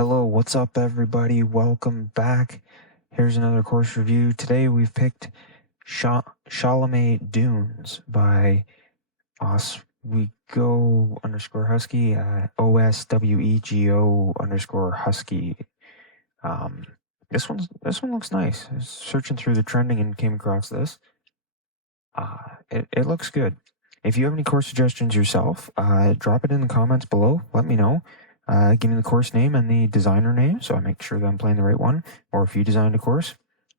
Hello, what's up, everybody? Welcome back. Here's another course review. Today we've picked Chalamet Dunes by Oswego_Husky, OSWEGO_Husky. Um, this one looks nice. I was searching through the trending and came across this. It looks good. If you have any course suggestions yourself, drop it in the comments below. Let me know. Give me the course name and the designer name so I make sure that I'm playing the right one. Or if you designed a course,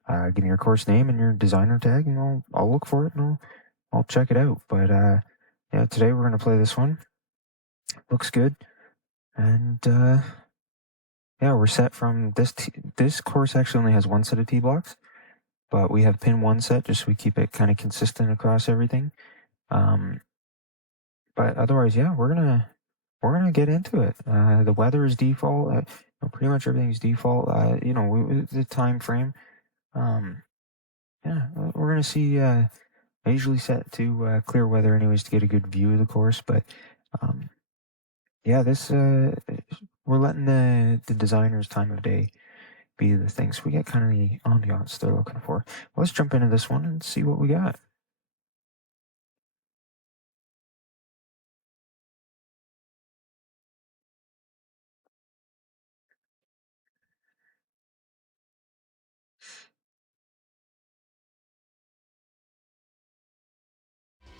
give me your course name and your designer tag, and I'll look for it and I'll check it out. But yeah, today we're gonna play this one. Looks good, and yeah, we're set from this. This course actually only has one set of tee blocks, but we have pin one set just so we keep it kind of consistent across everything. But otherwise, yeah, we're gonna get into it. The weather is default. Pretty much everything's default. The time frame. Yeah, we're gonna see. I usually set to clear weather anyways to get a good view of the course. But yeah, this we're letting the designer's time of day be the thing, so we get kind of the ambiance they're looking for. Well, let's jump into this one and see what we got.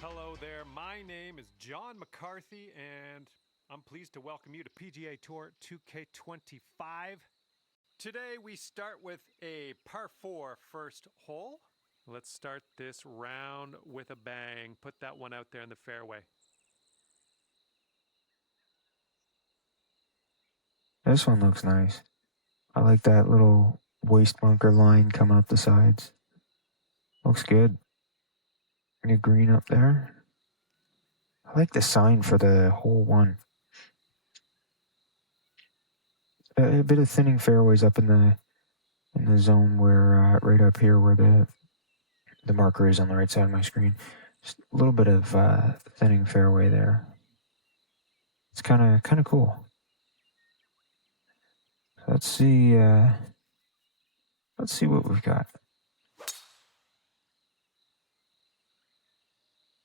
Hello there, my name is John McCarthy, and I'm pleased to welcome you to PGA Tour 2K25. Today we start with a par 4 first hole. Let's start this round with a bang. Put that one out there in the fairway. This one looks nice. I like that little waist bunker line coming up the sides. Looks good. New green up there. I like the sign for the hole one. A bit of thinning fairways up in the zone where right up here where the marker is on the right side of my screen. Just a little bit of thinning fairway there. It's kind of cool. So let's see what we've got.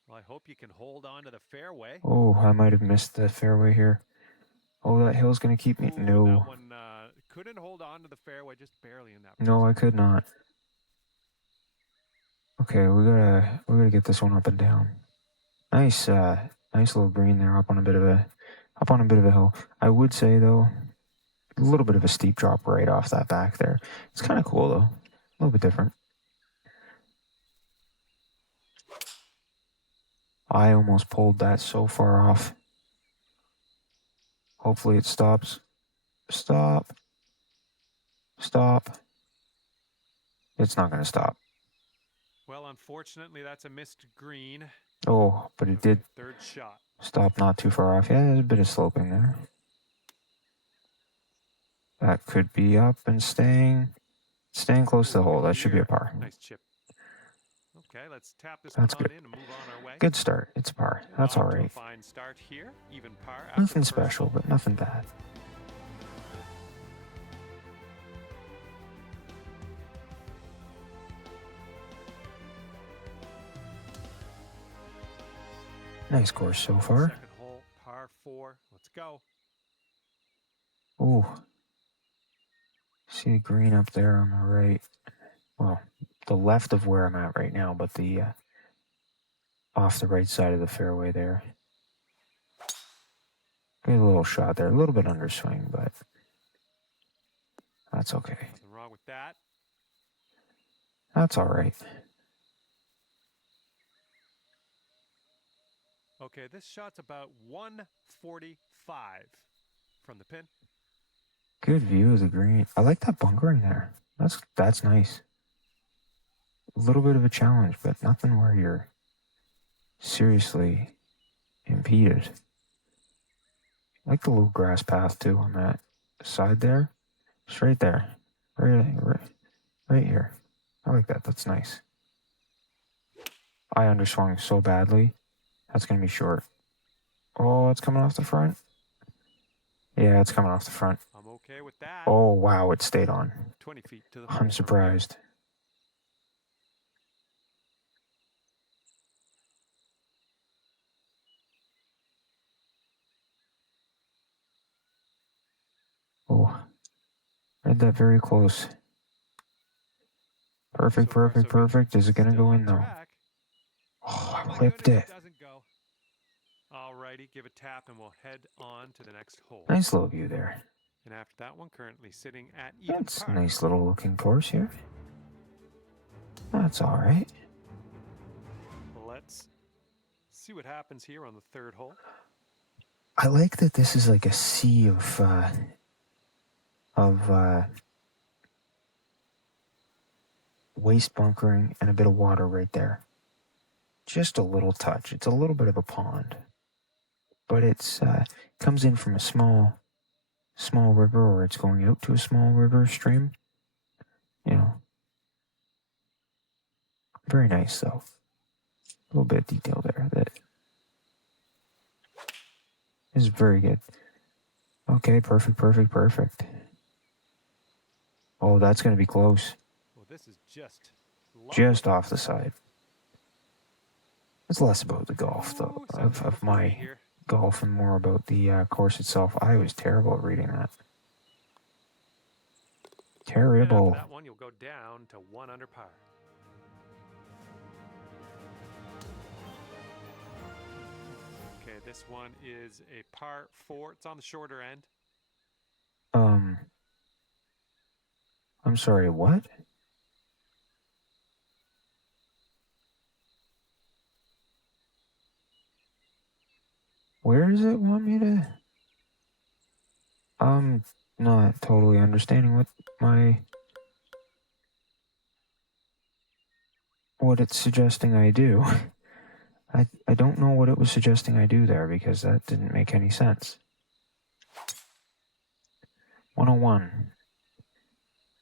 Well, I hope you can hold on to the fairway. Oh, I might have missed the fairway here. Oh, that hill's gonna keep me. No. That one couldn't hold on to the fairway, just barely in that. No, I could not. Okay, we gotta get this one up and down. Nice little green there up on a bit of a hill. I would say though, a little bit of a steep drop right off that back there. It's kind of cool though, a little bit different. I almost pulled that so far off. Hopefully it stops. Stop. It's not going to stop. Well, unfortunately, that's a missed green. Oh, but it did. Third shot. Stop not too far off. Yeah, there's a bit of sloping there. That could be up and staying close to the hole. That should be a par. Nice chip. Okay, let's tap this That's one good. in and move on our way. Good start. It's a par. That's all right. Fine start here. Even par. Nothing special, but nothing bad. Nice course so far. Second hole, par 4. Let's go. Oh, see the green up there on the right. Well, the left of where I'm at right now, but the off the right side of the fairway there. Good little shot there. A little bit underswing, but that's okay. Nothing wrong with that. That's all right. Okay, this shot's about 145 from the pin. Good view of the green. I like that bunkering there. That's nice. A little bit of a challenge, but nothing where you're seriously impeded. I like the little grass path too on that side there. Just right there. Right here. I like that. That's nice. I underswung so badly. That's going to be short. Oh, it's coming off the front. Yeah, it's coming off the front. I'm Okay, with that. Oh, wow, it stayed on. 20 feet to the hole I'm from here. surprised. Oh, read that very close. Perfect, So far, perfect, so good. perfect. Is it going to Still go on in, though? track. Oh, Oh I my whipped goodness, it. it doesn't go. Alrighty, give a tap and we'll head on to the next hole. Nice little view there. And after that one, currently sitting at even That's a par. nice little looking course here. That's all right. Let's see what happens here on the third hole. I like that this is like a sea of waste bunkering and a bit of water right there. Just a little touch. It's a little bit of a pond, but it's comes in from a small river, or it's going out to a small river stream. You know, very nice though. A little bit of detail there that is very good. Okay, perfect, perfect, perfect. Oh, that's going to be close. Well, this is just lovely. Just off the side. It's less about the golf, though, Ooh, of my here. golf, and more about the course itself. I was terrible at reading that. Terrible. And after that one, you'll go down to 1 under par. Okay, this one is a par 4. It's on the shorter end. I'm sorry, what? Where does it want me to? I'm not totally understanding what it's suggesting I do. I don't know what it was suggesting I do there, because that didn't make any sense. 101.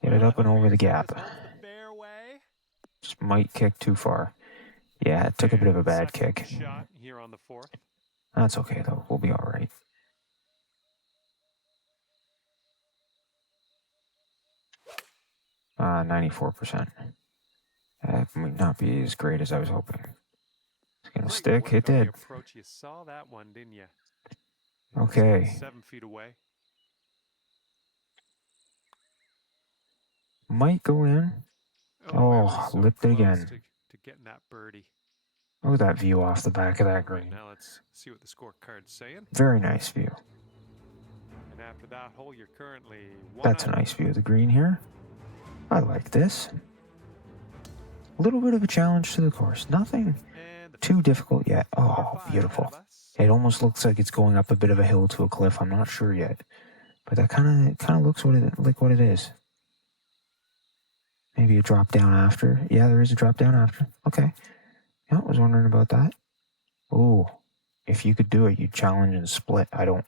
Get it up and over the gap. Just might kick too far. Yeah, it took a bit of a bad kick. Shot here on the 4th. That's okay, though. We'll be all right. Uh, 94%. That might not be as great as I was hoping. It's gonna stick. It did. Approach. You saw that one, didn't you? Okay. 7 feet away. Might go in. Oh, so lipped it again. To getting that birdie. Look at that view off the back of that Right, green. now let's see what the scorecard's saying. Very nice view. And after that hole, you're currently 1 That's a nice view of the green here. I like this. A little bit of a challenge to the course. Nothing too difficult yet. Oh, beautiful. It almost looks like it's going up a bit of a hill to a cliff. I'm not sure yet, but that kind of looks like what it is. Maybe a drop down after. Yeah, there is a drop down after. Okay. Yeah, I was wondering about that. Ooh, if you could do it, you'd challenge and split. I don't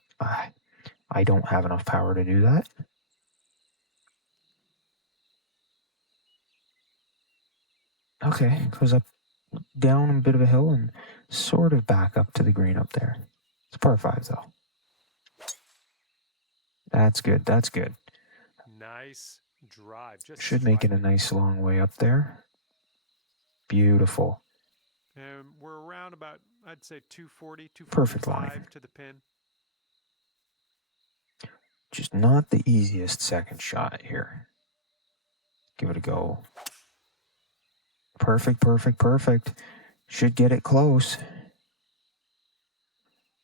have enough power to do that. Okay, goes up, down a bit of a hill and sort of back up to the green up there. It's par 5 though. That's good. That's good. Nice drive. Should make it a nice long way up there. Beautiful. And we're around about, I'd say 240, 245 Perfect line to the pin. Just not the easiest second shot here. Give it a go. Perfect, perfect, perfect. Should get it close.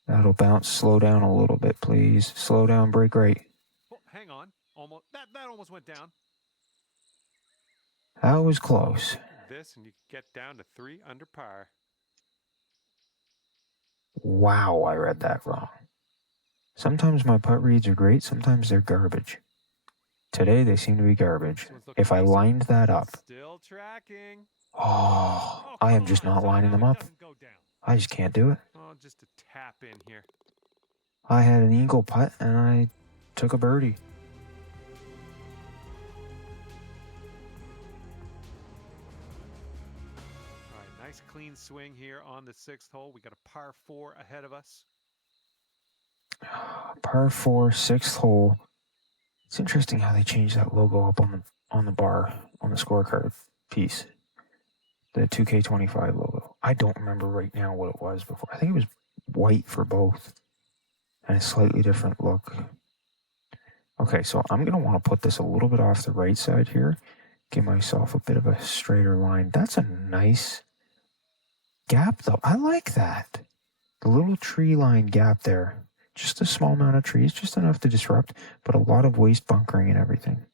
That'll bounce. Slow down a little bit, please. Slow down, break right. Oh, hang on. Almost that almost went down. That was close. This, and you get down to 3 under par. Wow, I read that wrong. Sometimes my putt reads are great, sometimes they're garbage. Today they seem to be garbage. If I lined that up. Still tracking. Oh, I am just not lining them up. I just can't do it. Oh, just a tap in here. I had an eagle putt and I took a birdie. All right, nice clean swing here on the 6th hole. We got a par 4 ahead of us. Par 4, 6th hole. It's interesting how they changed that logo up on the bar on the scorecard piece. The 2K25 logo. I don't remember right now what it was before. I think it was white for both and a slightly different look. Okay, so I'm going to want to put this a little bit off the right side here. Give myself a bit of a straighter line. That's a nice gap, though. I like that. The little tree line gap there. Just a small amount of trees, just enough to disrupt, but a lot of waste bunkering and everything.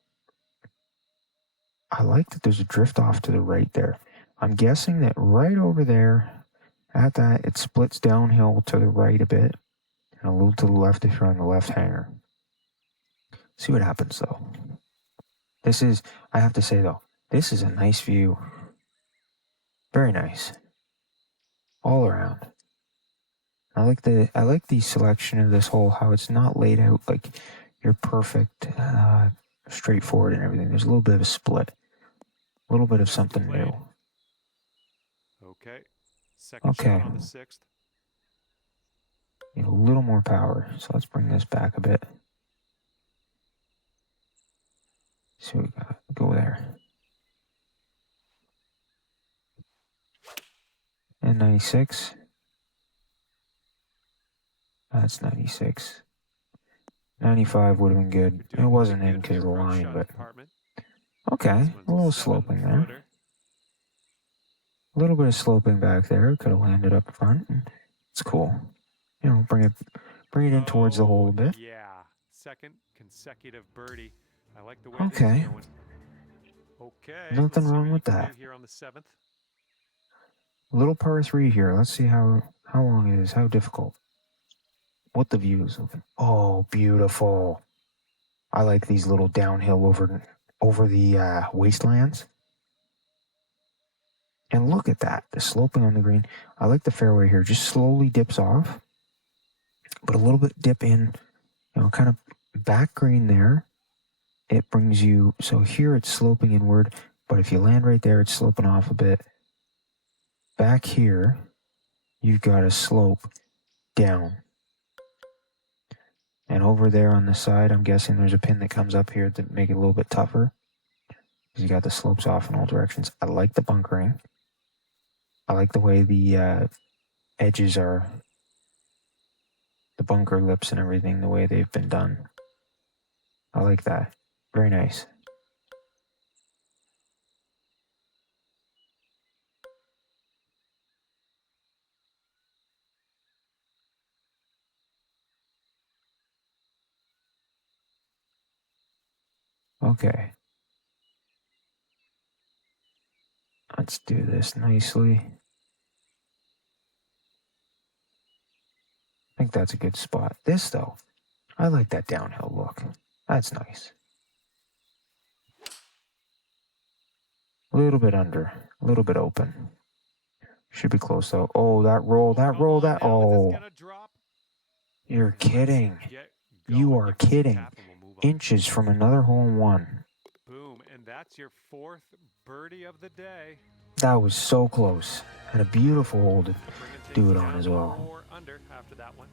I like that there's a drift off to the right there. I'm guessing that right over there, at that, it splits downhill to the right a bit, and a little to the left if you're on the left hanger. See what happens, though. This is, I have to say, though, this is a nice view. Very nice. All around. I like the selection of this hole, how it's not laid out like you're perfect, straightforward and everything. There's a little bit of a split. A little bit of something new. Okay. Second shot on the 6th. Need a little more power, so let's bring this back a bit. So we gotta go there. And 96. That's 96. 95 would have been good. It wasn't in because of the line, but okay, a little sloping there. A little bit of sloping back there. Could have landed up front. It's cool. You know, bring it in towards the hole a bit. Yeah, second consecutive birdie. I like the way okay. Okay. Nothing wrong with that. Here on the 7th. Little par 3 here. Let's see how long it is. How difficult. What the view is looking. Oh, beautiful. I like these little downhill over the wastelands. And look at that, the sloping on the green. I like the fairway here. Just slowly dips off, but a little bit dip in, you know, kind of back green there. It brings you, so here it's sloping inward, but if you land right there, it's sloping off a bit. Back here, you've got a slope down. And over there on the side, I'm guessing there's a pin that comes up here to make it a little bit tougher. Because you got the slopes off in all directions. I like the bunkering. I like the way the edges are, the bunker lips and everything, the way they've been done. I like that. Very nice. Okay. Let's do this nicely. I think that's a good spot. This, though, I like that downhill look. That's nice. A little bit under, a little bit open. Should be close, though. Oh, that roll. Oh, you're kidding. You are kidding. Inches from another hole-in-one. Boom, and that's your 4th birdie of the day. That was so close. And a beautiful hole to do it on as well. After that one.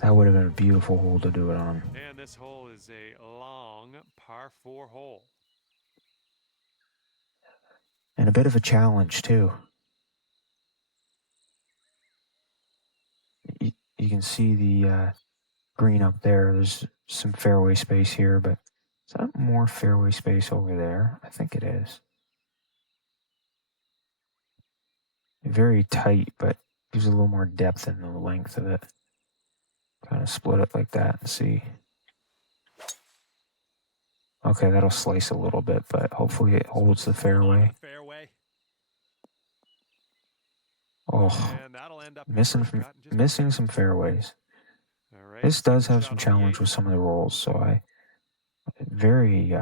That would have been a beautiful hole to do it on. And this hole is a long par 4 hole. And a bit of a challenge, too. You can see the green up there. There's some fairway space here, but is that more fairway space over there? I think it is. Very tight, but gives a little more depth in the length of it. Kind of split it like that and see. Okay, that'll slice a little bit, but hopefully it holds the fairway. Oh, missing some fairways. This does have some challenge with some of the rolls, so very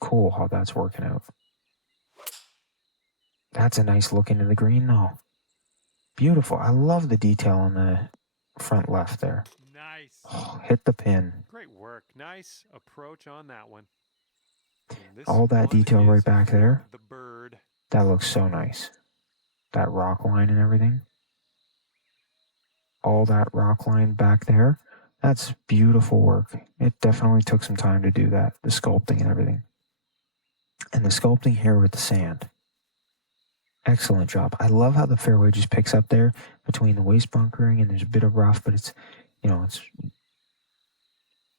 cool how that's working out. That's a nice look into the green, though. Beautiful. I love the detail on the front left there. Nice. Oh, hit the pin. Great work. Nice approach on that one. All that detail right back there. The bird. That looks so nice. That rock line and everything. All that rock line back there. That's beautiful work. It definitely took some time to do that, the sculpting and everything. And the sculpting here with the sand. Excellent job. I love how the fairway just picks up there between the waist bunkering and there's a bit of rough, but it's, it's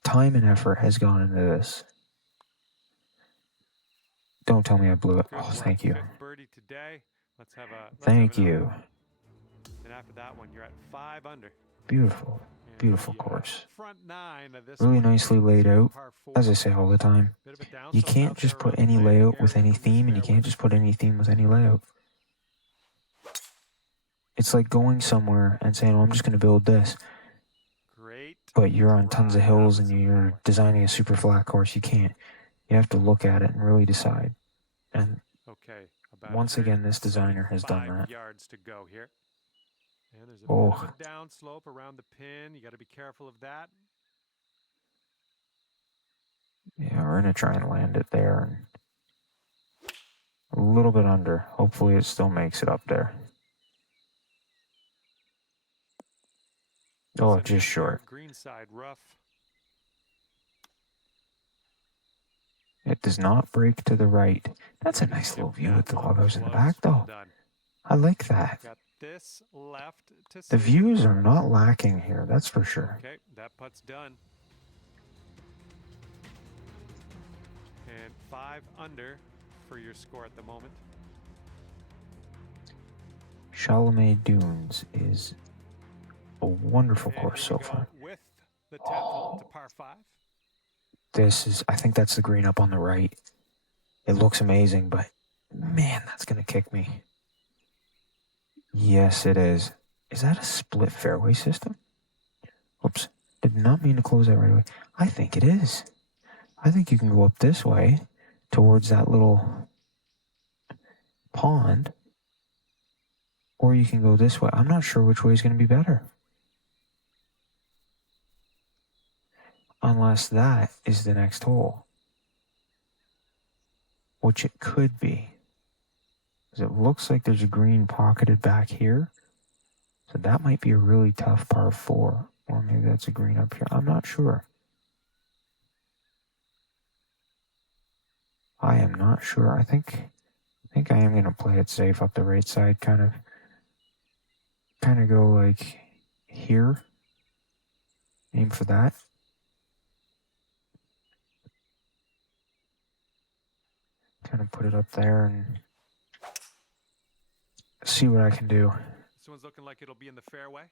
time and effort has gone into this. Don't tell me I blew it. Good Oh, work. thank you. Fifth birdie today. Thank you. And after that one, you're at 5 under. Beautiful. And Beautiful the, course. Front nine of this Really one nicely is laid out. par four. As I say all the time, Bit of a downslope you can't out just there put around the any landing layout with area any on this theme, and you fairway. can't just put any theme with any layout. It's like going somewhere and saying, well, I'm just going to build this. Great. But you're on tons of drive hills out and with some you're power. designing a super flat course. You can't. You have to look at it and really decide. And Okay. About once again, this designer has done 175 that. yards to go here. And there's a Oh. bit of a downslope around the pin. You got to be careful of that. Yeah, we're going to try and land it there. And a little bit under. Hopefully it still makes it up there. Oh, Setting just up short. here, green side rough. It does not break to the right. That's a Ready to nice tip little view that with the one clubhouse in the close. back, Well though. done. I like that. Got this left to The save views par. are not lacking here, that's for sure. Okay, that putt's done. And 5 under for your score at the moment. Chalamet Dunes is a wonderful And course here so we go far. with the 10th hole to par 5. I think that's the green up on the right. It looks amazing, but man, that's going to kick me. Yes, it is. Is that a split fairway system? Oops, did not mean to close that right away. I think it is. I think you can go up this way towards that little pond, or you can go this way. I'm not sure which way is going to be better. Unless that is the next hole, which it could be. Because it looks like there's a green pocketed back here. So that might be a really tough par 4. Or maybe that's a green up here. I'm not sure. I am not sure. I think I am going to play it safe up the right side. Kind of go like here. Aim for that. Kind of put it up there and see what I can do. This one's looking like it'll be in the fairway.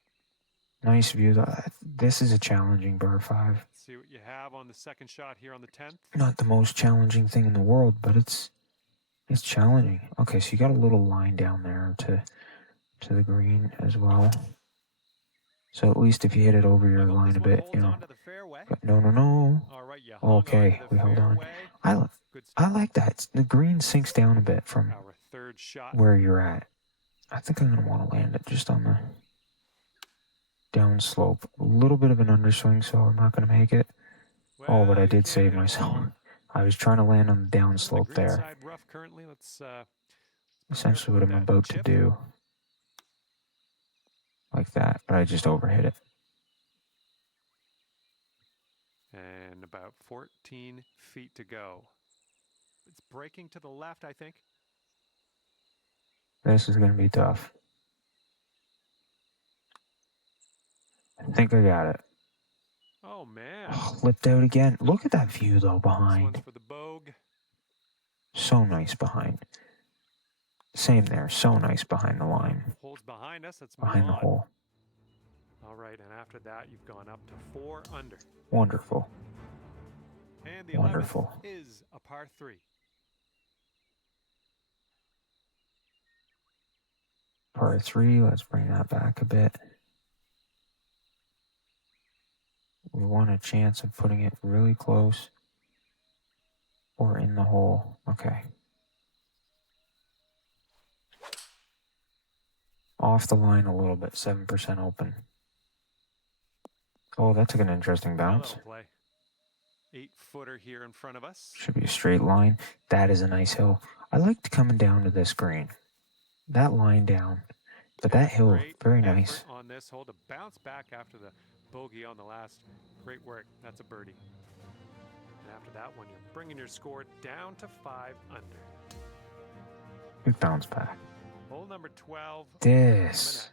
Nice view. This is a challenging par 5. Let's see what you have on the second shot here on the 10th. Not the most challenging thing in the world, but it's challenging. Okay, so you got a little line down there to the green as well. So at least if you hit it over your I hope line this a one bit, holds onto the fairway. But no. All right, you hung Okay, onto the we held on. fairway. Good I stuff. like that. The green sinks down a bit from Our third shot. where you're at. I think I'm going to want to land it just on the down slope. A little bit of an underswing, so I'm not going to make it. Oh, but I you did can't save hit myself. all. I was trying to land on the down On the slope green there. side rough currently. Let's Essentially what I'm that about to chip. do. Like that, but I just overhit it. And about 14 feet to go. It's breaking to the left, I think. This is going to be tough. I think I got it. Oh, man. Oh, flipped out again. Look at that view, though, This behind. one's for the Bogue. So nice behind. Same there. So nice behind the line. Holes behind us. Let's move Behind the on. hole. All right, and after that, you've gone up to 4 under. Wonderful. And the Wonderful. 11th is a par 3. Par 3. Let's bring that back a bit. We want a chance of putting it really close or in the hole. Okay. Off the line a little bit, 7% open. Oh, that took an interesting bounce. That'll play. 8-footer here in front of us. Should be a straight line. That is a nice hill. I liked coming down to this green. That line down. But that hill, Great very effort nice. on this hole to bounce back after the bogey on the last. Great work. That's a birdie. And after that one, you're bringing your score down to 5 under. Good bounce back. Hole number 12. This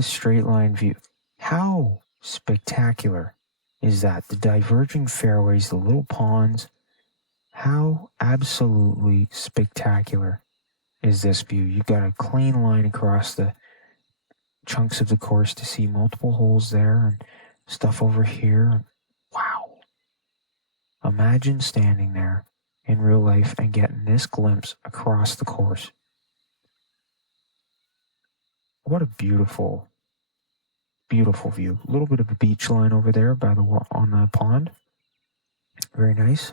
straight line view. How spectacular is that? The diverging fairways, the little ponds. How absolutely spectacular is this view? You've got a clean line across the chunks of the course to see multiple holes there and stuff over here. Wow. Imagine standing there in real life and getting this glimpse across the course. What a beautiful, beautiful view. A little bit of a beach line over there by the on the pond. Very nice.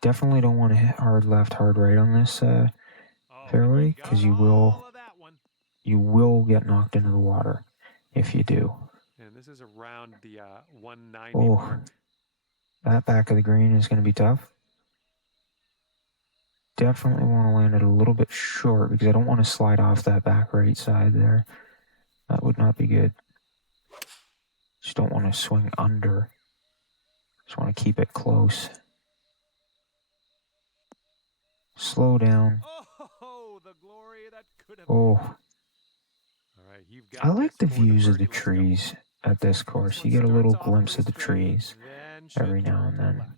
Definitely don't want to hit hard left, hard right on this fairway, because you will get knocked into the water if you do. And this is around the 190 Oh, mark. that back of the green is going to be tough. Definitely want to land it a little bit short because I don't want to slide off that back right side there. That would not be good. Just don't want to swing under. Just want to keep it close. Slow down. Oh, the glory that could have Oh. been. All right, you've got I like the this for views of birdie. the Let's go. trees at this course. This You one get a little starts off glimpse of the pretty straight, trees then should every now turn and to the then. left.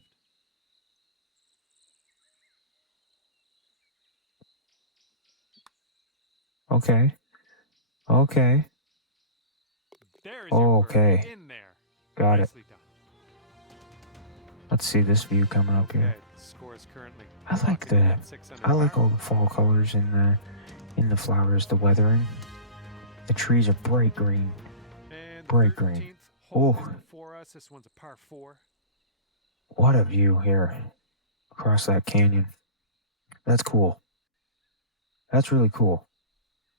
Okay. Okay. There's your Okay. birdie in there. Got it. Nicely done. Let's see this view coming up here. Okay, the score is currently I like rocketing the at 6 under I like par. all the fall colors in the flowers, the weathering. The trees are bright green. And the Bright 13th green. hole Oh. is before us. This one's a par 4. What a view here across that canyon. That's cool. That's really cool.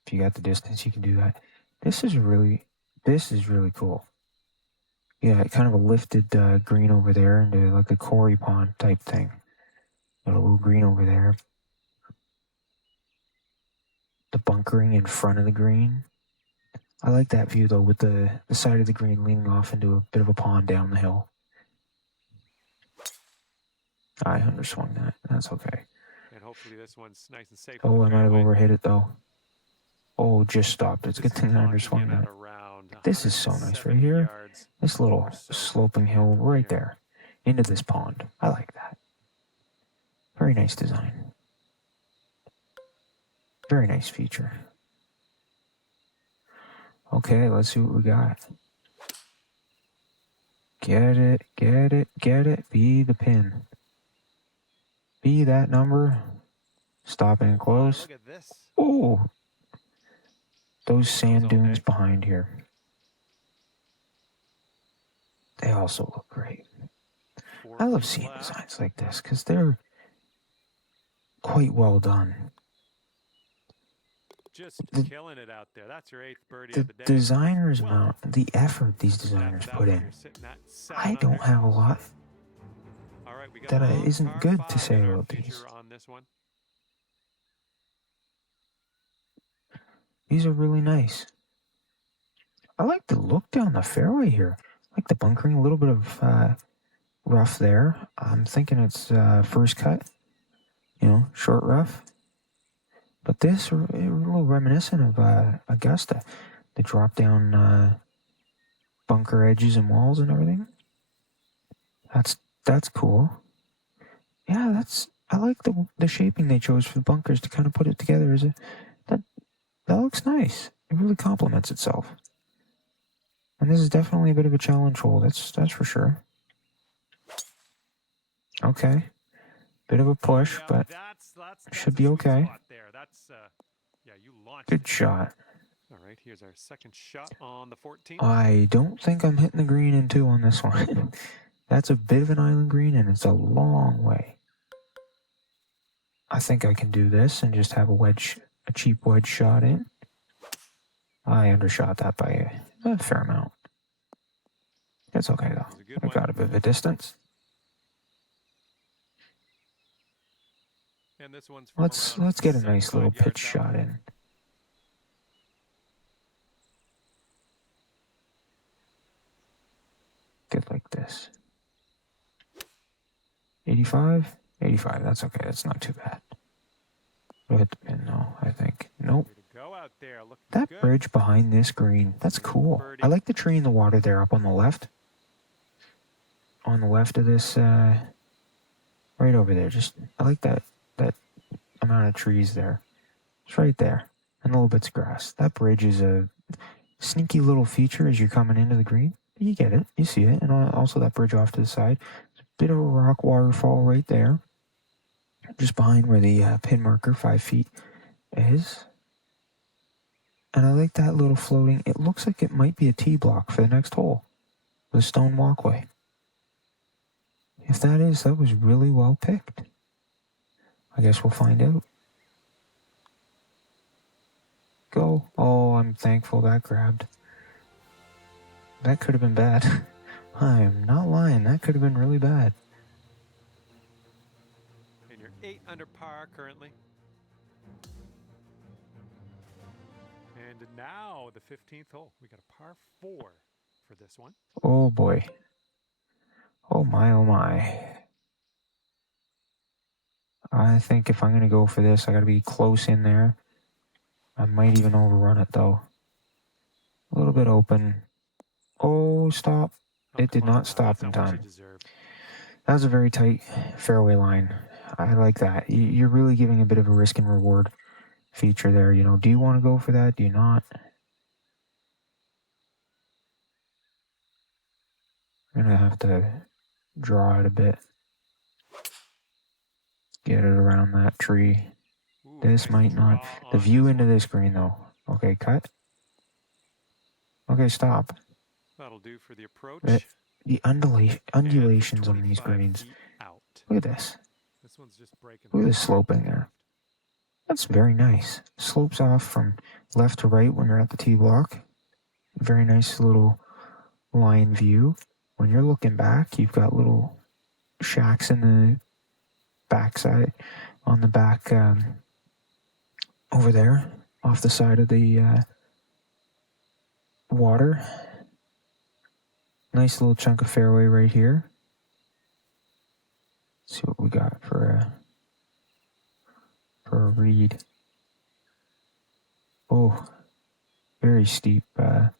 If you got the distance, you can do that. This is really cool. Yeah, kind of a lifted green over there into like a quarry pond type thing. Got a little green over there. The bunkering in front of the green. I like that view though, with the side of the green leaning off into a bit of a pond down the hill. I underswung that. That's okay. And hopefully this one's nice and safe. Oh, I might have fairway. overhit it though. Oh, just stopped. It's a good This is thing I clocking underswung in that. at around This is so nice right 170 here. yards This little or so sloping from hill right here. there into this pond. I like that. Very nice design. Very nice feature. Okay, let's see what we got. Get it, get it, get it. Be the pin. Be that number. Stop in Wow, close. look at this. Oh, those sand all dunes day. behind here. They also look great. 4 I love feet seeing left. designs like this because they're quite well done. Just The- killing it out there. That's your 8th birdie The of the day. designers Well, amount, the effort these after designers that put one, in. you're sitting at 7 I don't under. have a lot All right, we got that a long isn't par good to 5 say in our about future these. on this one. These are really nice. I like the look down the fairway here. I like the bunkering, a little bit of rough there. I'm thinking it's first cut, short rough. But this a little reminiscent of Augusta, the drop down bunker edges and walls and everything. That's cool. Yeah, I like the shaping they chose for the bunkers to kind of put it together that looks nice. It really complements itself. And this is definitely a bit of a challenge hole. That's for sure. Okay, bit of a push, Yeah, but that's should a be sweet okay. spot there. That's yeah, you launched Good it. shot. All right, here's our second shot on the 14th. I don't think I'm hitting the green in 2 on this one. That's a bit of an island green, and it's a long way. I think I can do this and just have a cheap wedge shot in. I undershot that by a fair amount. It's okay though. That was a good I one. got a bit of a distance. And this one's from Let's around get a nice 75 little yards pitch out. shot in. this? 85? 85, that's okay. That's not too bad. We'll hit the pin, though, I think. Nope. Way to go out there. Looking That good. bridge behind this green, that's cool. I like the tree in the water there up on the left. On the left of this, right over there. I like that amount of trees there. It's right there. And little bits of grass. That bridge is a sneaky little feature as you're coming into the green. You get it. You see it. And also that bridge off to the side. There's a bit of a rock waterfall right there. Just behind where the pin marker, 5 feet, is. And I like that little floating. It looks like it might be a tee block for the next hole. The stone walkway. If that is, that was really well picked. I guess we'll find out. Go. Oh, I'm thankful that grabbed. That could have been bad. I am not lying. That could have been really bad. And you're 8 under par currently. And now the 15th hole. We got a par 4 for this one. Oh boy. Oh my, oh my. I think if I'm going to go for this, I got to be close in there. I might even overrun it though. A little bit open. Oh, stop. It did not stop in time. That was a very tight fairway line. I like that. You're really giving a bit of a risk and reward feature there. You know, do you want to go for that? Do you not? I'm going to have to draw it a bit. Get it around that tree. This might not. The view into this green, though. Okay, cut. Okay, stop. That'll do for the approach. The undulations on these greens. Look at this. This one's just breaking. Look at the sloping there. That's very nice. Slopes off from left to right when you're at the tee block. Very nice little line view. When you're looking back, you've got little shacks in the backside, on the back over there, off the side of the water. Nice little chunk of fairway right here. Let's see what we got for a read. Oh, very steep break.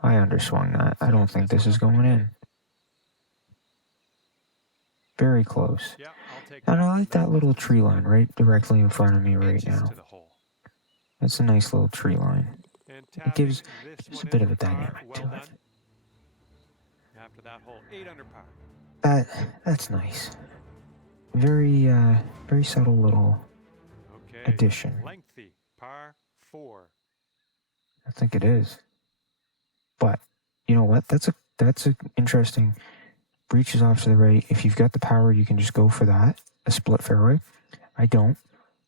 I underswung that. I don't think this is going in. Very close. Yeah, I'll take and I like that little tree line right directly in front of me right now. It's a nice little tree line. It gives a bit of a dynamic to it. After that hole, 8 under par. That's nice. Very very subtle little addition. Lengthy par 4. I think it is. But you know what? That's a interesting. Breaches off to the right. If you've got the power, you can just go for that. A split fairway. I don't.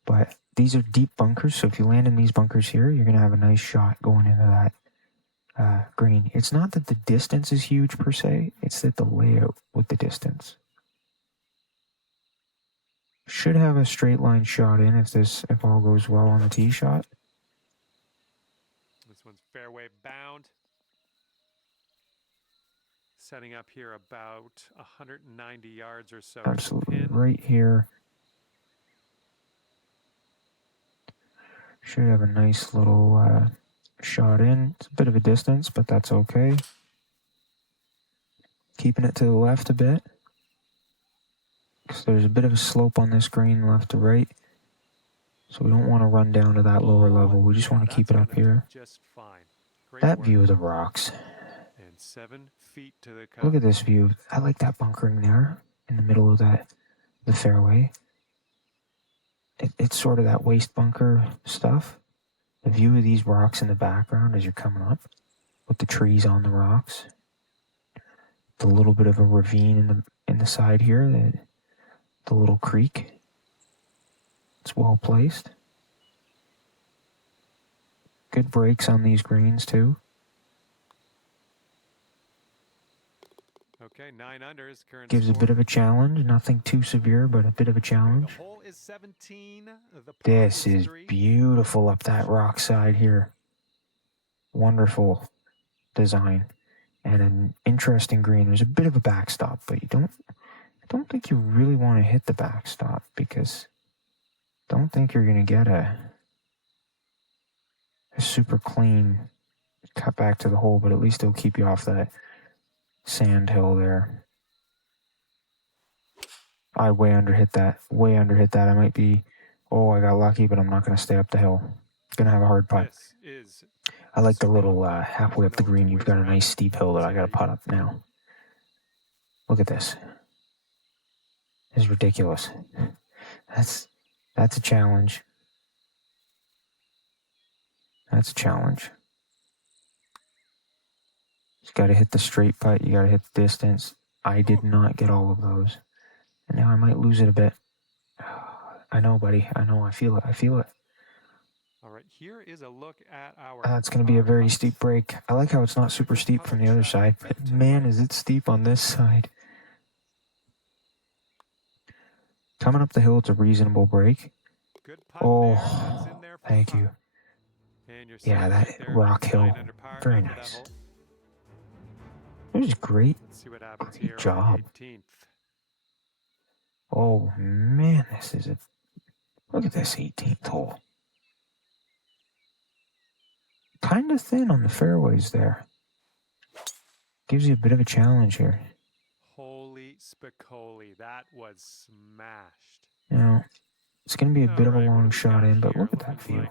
But these are deep bunkers, so if you land in these bunkers here, you're going to have a nice shot going into that green. It's not that the distance is huge per se. It's that the layout with the distance. Should have a straight line shot in if all goes well on the tee shot. This one's fairway bound. Setting up here about 190 yards or so. Absolutely. Right here. Should have a nice little shot in. It's a bit of a distance, but that's okay. Keeping it to the left a bit. Because there's a bit of a slope on this green left to right. So we don't want to run down to that lower level. We just want to keep it up here. Just fine. That view of the rocks. And 7 feet to the cup. Look at this view. I like that bunkering there in the middle of the fairway. It's sort of that waist bunker stuff. The view of these rocks in the background as you're coming up with the trees on the rocks. The little bit of a ravine in the side here, the little creek. It's well placed. Good breaks on these greens too. Okay, 9 under is current. Gives a bit of a challenge. Nothing too severe, but a bit of a challenge. The hole is 17. This is beautiful up that rock side here. wonderful design and an interesting green. There's a bit of a backstop, but I don't think you really want to hit the backstop because I don't think you're going to get a super clean cut back to the hole, but at least it'll keep you off that sand hill there. I way under hit that. I might be, I got lucky, but I'm not going to stay up the hill. Going to have a hard putt. I like the little halfway up the green. You've got a nice steep hill that I got to putt up now. Look at this. It's ridiculous. That's a challenge. That's a challenge. You got to hit the straight putt. You got to hit the distance. I did not get all of those. And now I might lose it a bit. I know, buddy. I know. I feel it. All right, here is a look at our. It's going to be a very steep break. I like how it's not super steep from the other side, but man, is it steep on this side. Coming up the hill, it's a reasonable break. Oh, thank you. Yeah, that rock hill. Very nice. It was great. Great job. Oh, man, look at this 18th hole. Kind of thin on the fairways there. Gives you a bit of a challenge here. Holy spicoli, that was smashed. Now, it's going to be a bit of a long shot in, but look at that view.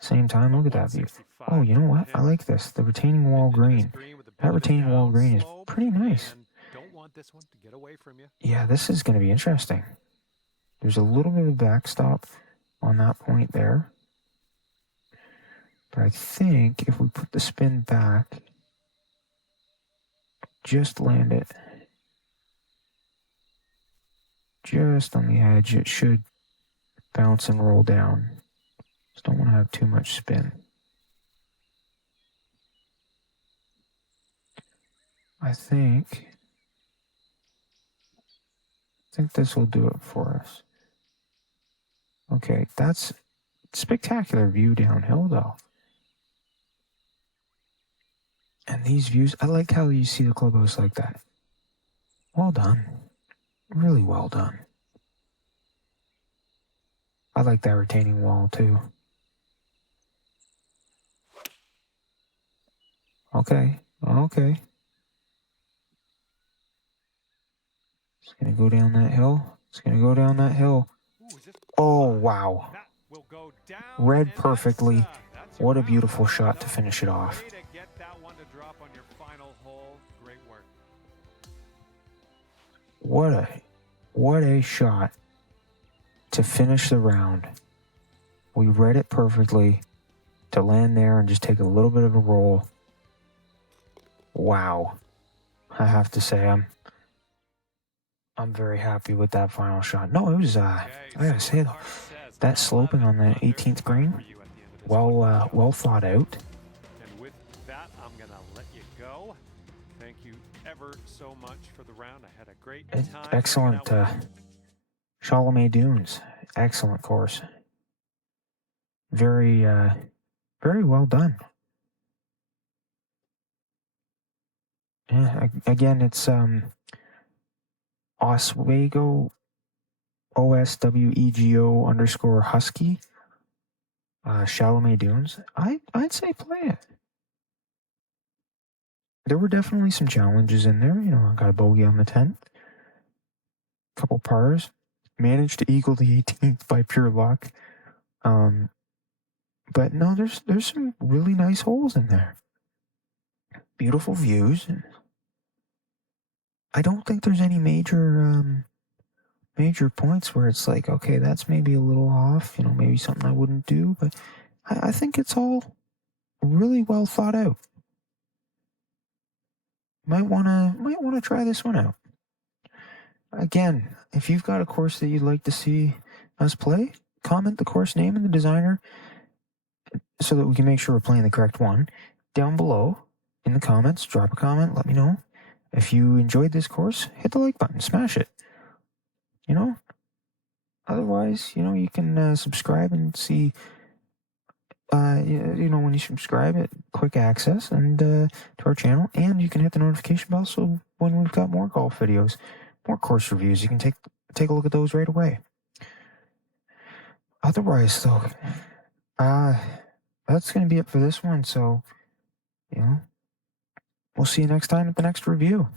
Same time, look at that view. Oh, you know what? I like this. The retaining wall green. That retaining wall green is pretty nice. Don't want this one to get away from you. Yeah, this is going to be interesting. There's a little bit of backstop on that point there. But I think if we put the spin back, just land it just on the edge, it should bounce and roll down. Just don't want to have too much spin. I think this will do it for us. Okay, that's spectacular view downhill though. And these views, I like how you see the clubhouse like that. Well done. Really well done. I like that retaining wall too. Okay. It's going to go down that hill. Oh, wow. Read perfectly. What a beautiful shot to finish it off. What a shot to finish the round. We read it perfectly to land there and just take a little bit of a roll. Wow. I have to say, I'm very happy with that final shot. No, it was, I gotta say, though, that sloping on the 18th green, well thought out. And with that, I'm gonna let you go. Thank you ever so much for the round. I had a great time. Excellent, Chalamet Dunes. Excellent course. Very well done. Yeah, again, it's Oswego, OSWEGO_Husky, Chalamet Dunes. I'd say play it. There were definitely some challenges in there. You know, I got a bogey on the 10th, couple pars, managed to eagle the 18th by pure luck. But no, there's some really nice holes in there. Beautiful views. I don't think there's any major points where it's like, okay, that's maybe a little off, you know, maybe something I wouldn't do, but I think it's all really well thought out. Might wanna try this one out. Again, if you've got a course that you'd like to see us play, comment the course name and the designer so that we can make sure we're playing the correct one down below in the comments. Drop a comment, let me know. If you enjoyed this course, hit the like button, smash it. You know? Otherwise, you know, you can subscribe and see when you subscribe, it quick access and to our channel, and you can hit the notification bell so when we've got more golf videos, more course reviews, you can take a look at those right away. Otherwise, though, that's going to be it for this one. So, we'll see you next time at the next review.